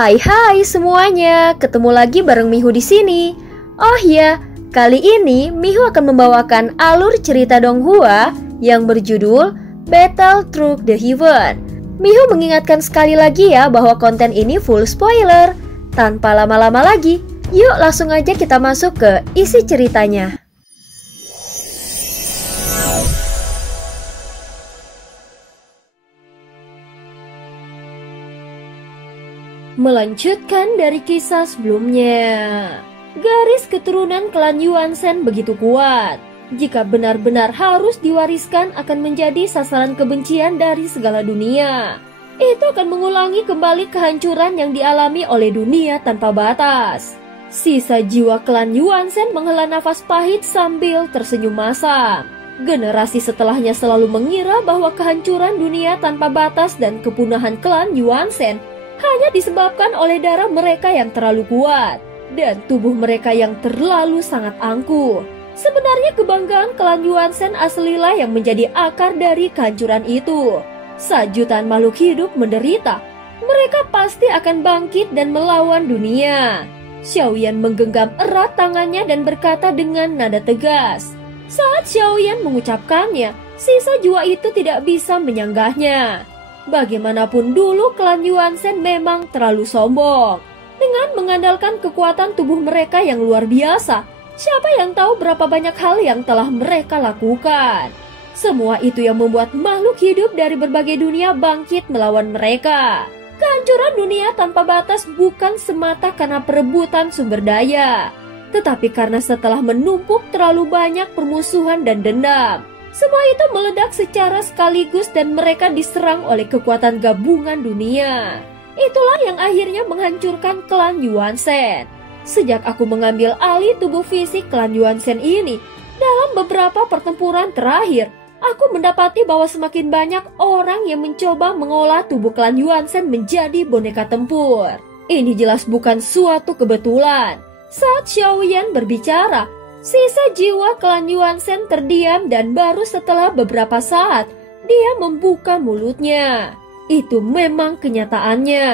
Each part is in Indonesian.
Hai semuanya, ketemu lagi bareng Mihu di sini. Oh ya, kali ini Mihu akan membawakan alur cerita Donghua yang berjudul Battle Through the Heaven. Mihu mengingatkan sekali lagi ya bahwa konten ini full spoiler. Tanpa lama-lama lagi, yuk langsung aja kita masuk ke isi ceritanya. Melanjutkan dari kisah sebelumnya, garis keturunan klan Yuanzhen begitu kuat. Jika benar-benar harus diwariskan akan menjadi sasaran kebencian dari segala dunia. Itu akan mengulangi kembali kehancuran yang dialami oleh dunia tanpa batas. Sisa jiwa klan Yuanzhen menghela nafas pahit sambil tersenyum masam. Generasi setelahnya selalu mengira bahwa kehancuran dunia tanpa batas dan kepunahan klan Yuanzhen hanya disebabkan oleh darah mereka yang terlalu kuat dan tubuh mereka yang terlalu sangat angkuh. Sebenarnya kebanggaan klan Yuanzhen aslilah yang menjadi akar dari kehancuran itu. Saat jutaan makhluk hidup menderita, mereka pasti akan bangkit dan melawan dunia. Xiaoyan menggenggam erat tangannya dan berkata dengan nada tegas. Saat Xiaoyan mengucapkannya, sisa jiwa itu tidak bisa menyanggahnya. Bagaimanapun dulu klan Yuanzhen memang terlalu sombong. Dengan mengandalkan kekuatan tubuh mereka yang luar biasa, siapa yang tahu berapa banyak hal yang telah mereka lakukan. Semua itu yang membuat makhluk hidup dari berbagai dunia bangkit melawan mereka. Kehancuran dunia tanpa batas bukan semata karena perebutan sumber daya, tetapi karena setelah menumpuk terlalu banyak permusuhan dan dendam. Semua itu meledak secara sekaligus dan mereka diserang oleh kekuatan gabungan dunia. Itulah yang akhirnya menghancurkan klan Yuanzhen. Sejak aku mengambil alih tubuh fisik klan Yuanzhen ini, dalam beberapa pertempuran terakhir, aku mendapati bahwa semakin banyak orang yang mencoba mengolah tubuh klan Yuanzhen menjadi boneka tempur. Ini jelas bukan suatu kebetulan. Saat Xiaoyan berbicara, sisa jiwa klan Yuanzhen terdiam dan baru setelah beberapa saat dia membuka mulutnya. Itu memang kenyataannya.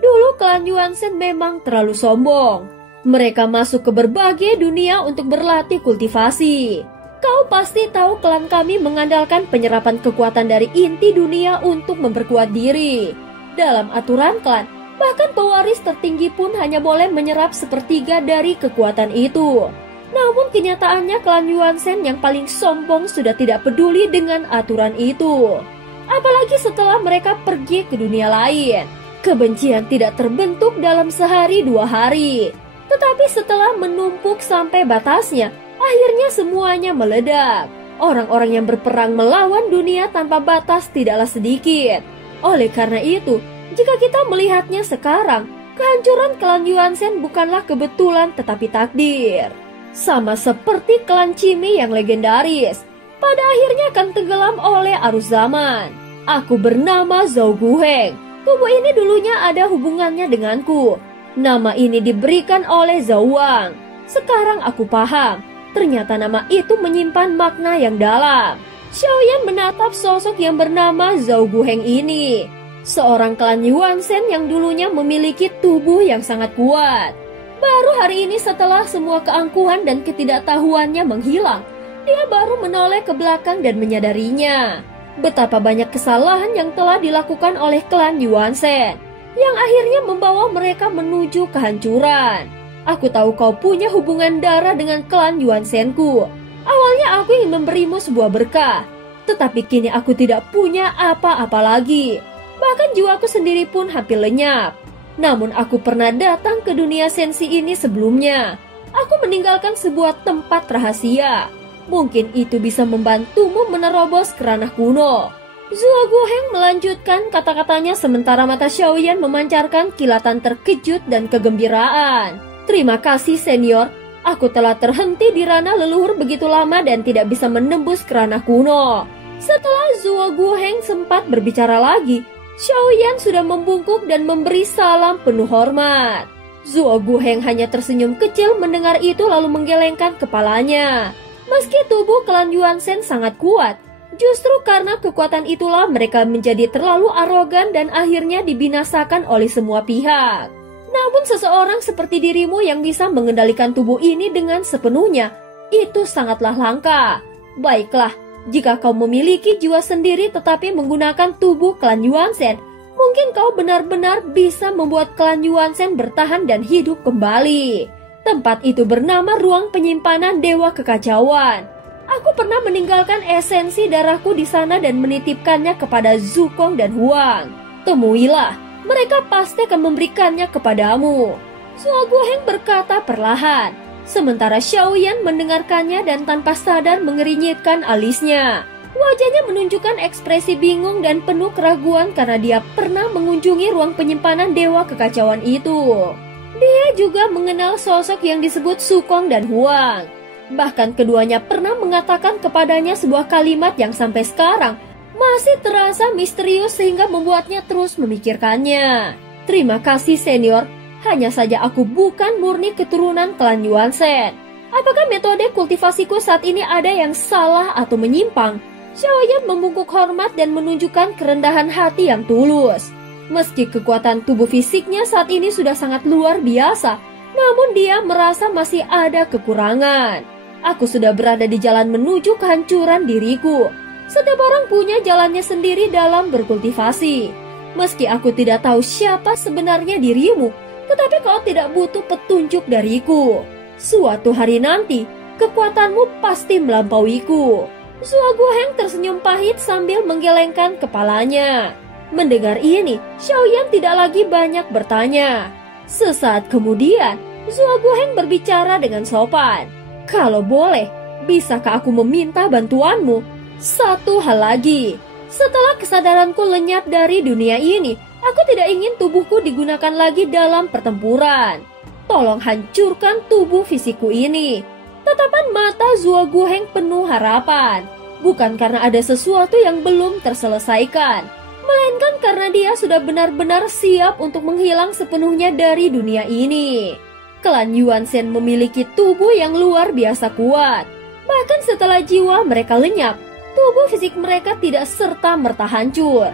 Dulu klan Yuanzhen memang terlalu sombong. Mereka masuk ke berbagai dunia untuk berlatih kultivasi. Kau pasti tahu klan kami mengandalkan penyerapan kekuatan dari inti dunia untuk memperkuat diri. Dalam aturan klan, bahkan pewaris tertinggi pun hanya boleh menyerap sepertiga dari kekuatan itu. Namun kenyataannya klan Yuanzhen yang paling sombong sudah tidak peduli dengan aturan itu. Apalagi setelah mereka pergi ke dunia lain. Kebencian tidak terbentuk dalam sehari dua hari. Tetapi setelah menumpuk sampai batasnya, akhirnya semuanya meledak. Orang-orang yang berperang melawan dunia tanpa batas tidaklah sedikit. Oleh karena itu, jika kita melihatnya sekarang, kehancuran klan Yuanzhen bukanlah kebetulan tetapi takdir. Sama seperti klan Qimi yang legendaris, pada akhirnya akan tenggelam oleh arus zaman. Aku bernama Zhou Guheng. Tubuh ini dulunya ada hubungannya denganku. Nama ini diberikan oleh Zhou Wang. Sekarang aku paham, ternyata nama itu menyimpan makna yang dalam. Xiaoyan menatap sosok yang bernama Zhou Guheng ini. Seorang klan Yuanzhen yang dulunya memiliki tubuh yang sangat kuat. Baru hari ini setelah semua keangkuhan dan ketidaktahuannya menghilang, dia baru menoleh ke belakang dan menyadarinya. Betapa banyak kesalahan yang telah dilakukan oleh klan Yuanzhen, yang akhirnya membawa mereka menuju kehancuran. Aku tahu kau punya hubungan darah dengan klan Yuanzhenku. Awalnya aku ingin memberimu sebuah berkah, tetapi kini aku tidak punya apa-apa lagi. Bahkan jiwaku sendiri pun hampir lenyap. Namun aku pernah datang ke dunia sensi ini sebelumnya. Aku meninggalkan sebuah tempat rahasia. Mungkin itu bisa membantumu menerobos ke ranah kuno. Zhou Guheng melanjutkan kata-katanya sementara mata Xiaoyan memancarkan kilatan terkejut dan kegembiraan. Terima kasih senior, aku telah terhenti di ranah leluhur begitu lama dan tidak bisa menembus ke ranah kuno. Setelah Zhou Guheng sempat berbicara lagi, Xiaoyan sudah membungkuk dan memberi salam penuh hormat. Zhou Guheng hanya tersenyum kecil mendengar itu lalu menggelengkan kepalanya. Meski tubuh klan Yuanzhen sangat kuat, justru karena kekuatan itulah mereka menjadi terlalu arogan dan akhirnya dibinasakan oleh semua pihak. Namun seseorang seperti dirimu yang bisa mengendalikan tubuh ini dengan sepenuhnya, itu sangatlah langka. Baiklah, jika kau memiliki jiwa sendiri tetapi menggunakan tubuh klan Yuan-sen, mungkin kau benar-benar bisa membuat klan Yuan-sen bertahan dan hidup kembali. Tempat itu bernama Ruang Penyimpanan Dewa Kekacauan. Aku pernah meninggalkan esensi darahku di sana dan menitipkannya kepada Zukong dan Huang. Temuilah, mereka pasti akan memberikannya kepadamu. Zhuo Guoheng berkata perlahan, sementara Xiaoyan mendengarkannya dan tanpa sadar mengerinyitkan alisnya. Wajahnya menunjukkan ekspresi bingung dan penuh keraguan karena dia pernah mengunjungi ruang penyimpanan Dewa Kekacauan itu. Dia juga mengenal sosok yang disebut Zukong dan Huang. Bahkan keduanya pernah mengatakan kepadanya sebuah kalimat yang sampai sekarang masih terasa misterius sehingga membuatnya terus memikirkannya. Terima kasih senior, hanya saja aku bukan murni keturunan klan Yuan-sen. Apakah metode kultivasiku saat ini ada yang salah atau menyimpang? Xiaoyan membungkuk hormat dan menunjukkan kerendahan hati yang tulus. Meski kekuatan tubuh fisiknya saat ini sudah sangat luar biasa, namun dia merasa masih ada kekurangan. Aku sudah berada di jalan menuju kehancuran diriku. Setiap orang punya jalannya sendiri dalam berkultivasi. Meski aku tidak tahu siapa sebenarnya dirimu, tetapi kau tidak butuh petunjuk dariku. Suatu hari nanti, kekuatanmu pasti melampauiku. Zhuo Guoheng tersenyum pahit sambil menggelengkan kepalanya. Mendengar ini, Xiaoyan tidak lagi banyak bertanya. Sesaat kemudian, Zhuo Guoheng berbicara dengan sopan. Kalau boleh, bisakah aku meminta bantuanmu? Satu hal lagi, setelah kesadaranku lenyap dari dunia ini, aku tidak ingin tubuhku digunakan lagi dalam pertempuran. Tolong hancurkan tubuh fisikku ini. Tatapan mata Zhuo Guoheng penuh harapan. Bukan karena ada sesuatu yang belum terselesaikan, melainkan karena dia sudah benar-benar siap untuk menghilang sepenuhnya dari dunia ini. Klan Yuan-sen memiliki tubuh yang luar biasa kuat. Bahkan setelah jiwa mereka lenyap, tubuh fisik mereka tidak serta-merta hancur.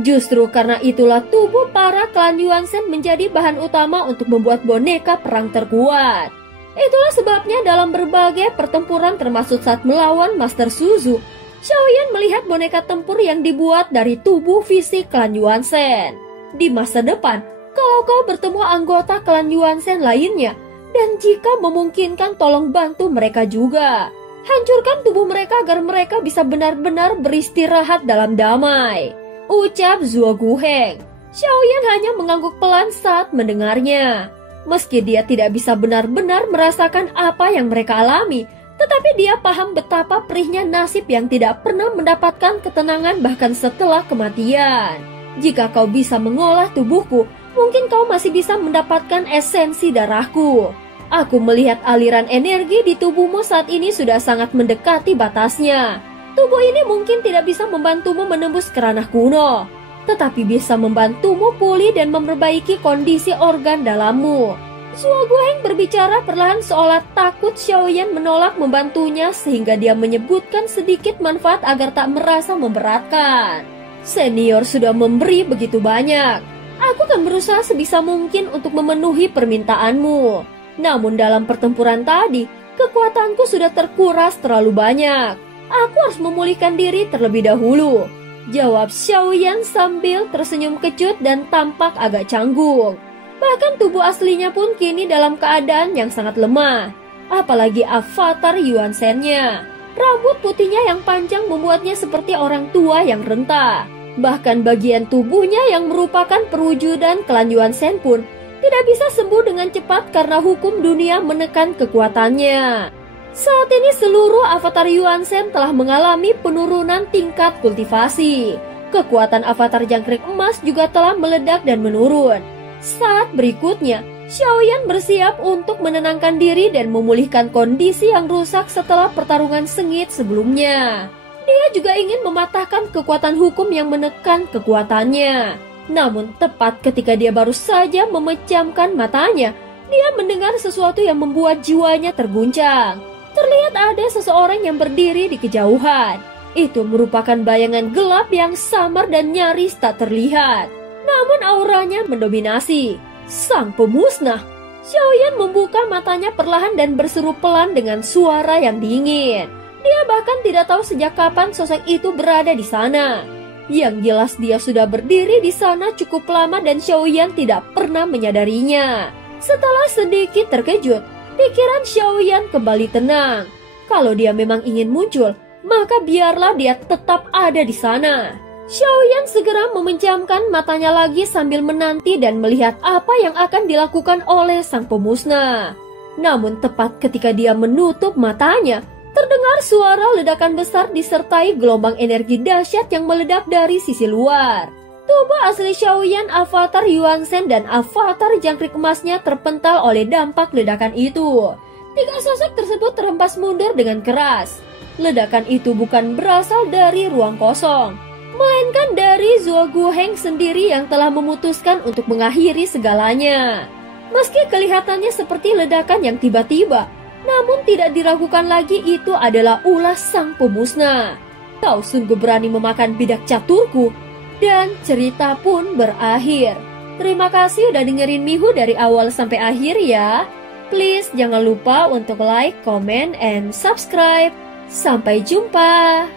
Justru karena itulah tubuh para klan Yuan-sen menjadi bahan utama untuk membuat boneka perang terkuat. Itulah sebabnya dalam berbagai pertempuran termasuk saat melawan Master Suzu, Xiaoyan melihat boneka tempur yang dibuat dari tubuh fisik klan Yuan-sen. Di masa depan, kalau kau bertemu anggota klan Yuan-sen lainnya, dan jika memungkinkan tolong bantu mereka juga. Hancurkan tubuh mereka agar mereka bisa benar-benar beristirahat dalam damai, ucap Zhuo Guoheng. Xiaoyan hanya mengangguk pelan saat mendengarnya. Meski dia tidak bisa benar-benar merasakan apa yang mereka alami, tetapi dia paham betapa perihnya nasib yang tidak pernah mendapatkan ketenangan bahkan setelah kematian. Jika kau bisa mengolah tubuhku, mungkin kau masih bisa mendapatkan esensi darahku. Aku melihat aliran energi di tubuhmu saat ini sudah sangat mendekati batasnya. Tubuh ini mungkin tidak bisa membantumu menembus kerana kuno, tetapi bisa membantumu pulih dan memperbaiki kondisi organ dalammu. Zhuo Guoheng berbicara perlahan seolah takut Xiaoyan menolak membantunya sehingga dia menyebutkan sedikit manfaat agar tak merasa memberatkan. Senior sudah memberi begitu banyak. Aku akan berusaha sebisa mungkin untuk memenuhi permintaanmu. Namun dalam pertempuran tadi, kekuatanku sudah terkuras terlalu banyak. Aku harus memulihkan diri terlebih dahulu, jawab Xiaoyan sambil tersenyum kecut dan tampak agak canggung. Bahkan tubuh aslinya pun kini dalam keadaan yang sangat lemah. Apalagi avatar Yuan-sen-nya. Rambut putihnya yang panjang membuatnya seperti orang tua yang renta. Bahkan bagian tubuhnya yang merupakan perwujudan klan Yuan-sen pun tidak bisa sembuh dengan cepat karena hukum dunia menekan kekuatannya. Saat ini seluruh avatar Yuan-sen telah mengalami penurunan tingkat kultivasi. Kekuatan avatar jangkrik emas juga telah meledak dan menurun. Saat berikutnya, Xiaoyan bersiap untuk menenangkan diri dan memulihkan kondisi yang rusak setelah pertarungan sengit sebelumnya. Dia juga ingin mematahkan kekuatan hukum yang menekan kekuatannya. Namun tepat ketika dia baru saja memejamkan matanya, dia mendengar sesuatu yang membuat jiwanya terguncang. Terlihat ada seseorang yang berdiri di kejauhan. Itu merupakan bayangan gelap yang samar dan nyaris tak terlihat. Namun auranya mendominasi. sang pemusnah. Xiaoyan membuka matanya perlahan dan berseru pelan dengan suara yang dingin. Dia bahkan tidak tahu sejak kapan sosok itu berada di sana. Yang jelas dia sudah berdiri di sana cukup lama dan Xiaoyan tidak pernah menyadarinya. Setelah sedikit terkejut, pikiran Xiaoyan kembali tenang. Kalau dia memang ingin muncul, maka biarlah dia tetap ada di sana. Xiaoyan segera memejamkan matanya lagi sambil menanti dan melihat apa yang akan dilakukan oleh sang pemusnah. Namun tepat ketika dia menutup matanya, terdengar suara ledakan besar disertai gelombang energi dahsyat yang meledak dari sisi luar. Tubuh asli Xiaoyan, avatar Yuan Shen dan avatar jangkrik emasnya terpental oleh dampak ledakan itu. Tiga sosok tersebut terhempas mundur dengan keras. Ledakan itu bukan berasal dari ruang kosong, melainkan dari Zuo Guheng sendiri yang telah memutuskan untuk mengakhiri segalanya. Meski kelihatannya seperti ledakan yang tiba-tiba, namun tidak diragukan lagi itu adalah ulas sang pemusnah. Kau sungguh berani memakan bidak caturku. Dan cerita pun berakhir. Terima kasih udah dengerin Mihu dari awal sampai akhir ya. Please jangan lupa untuk like, comment, and subscribe. Sampai jumpa.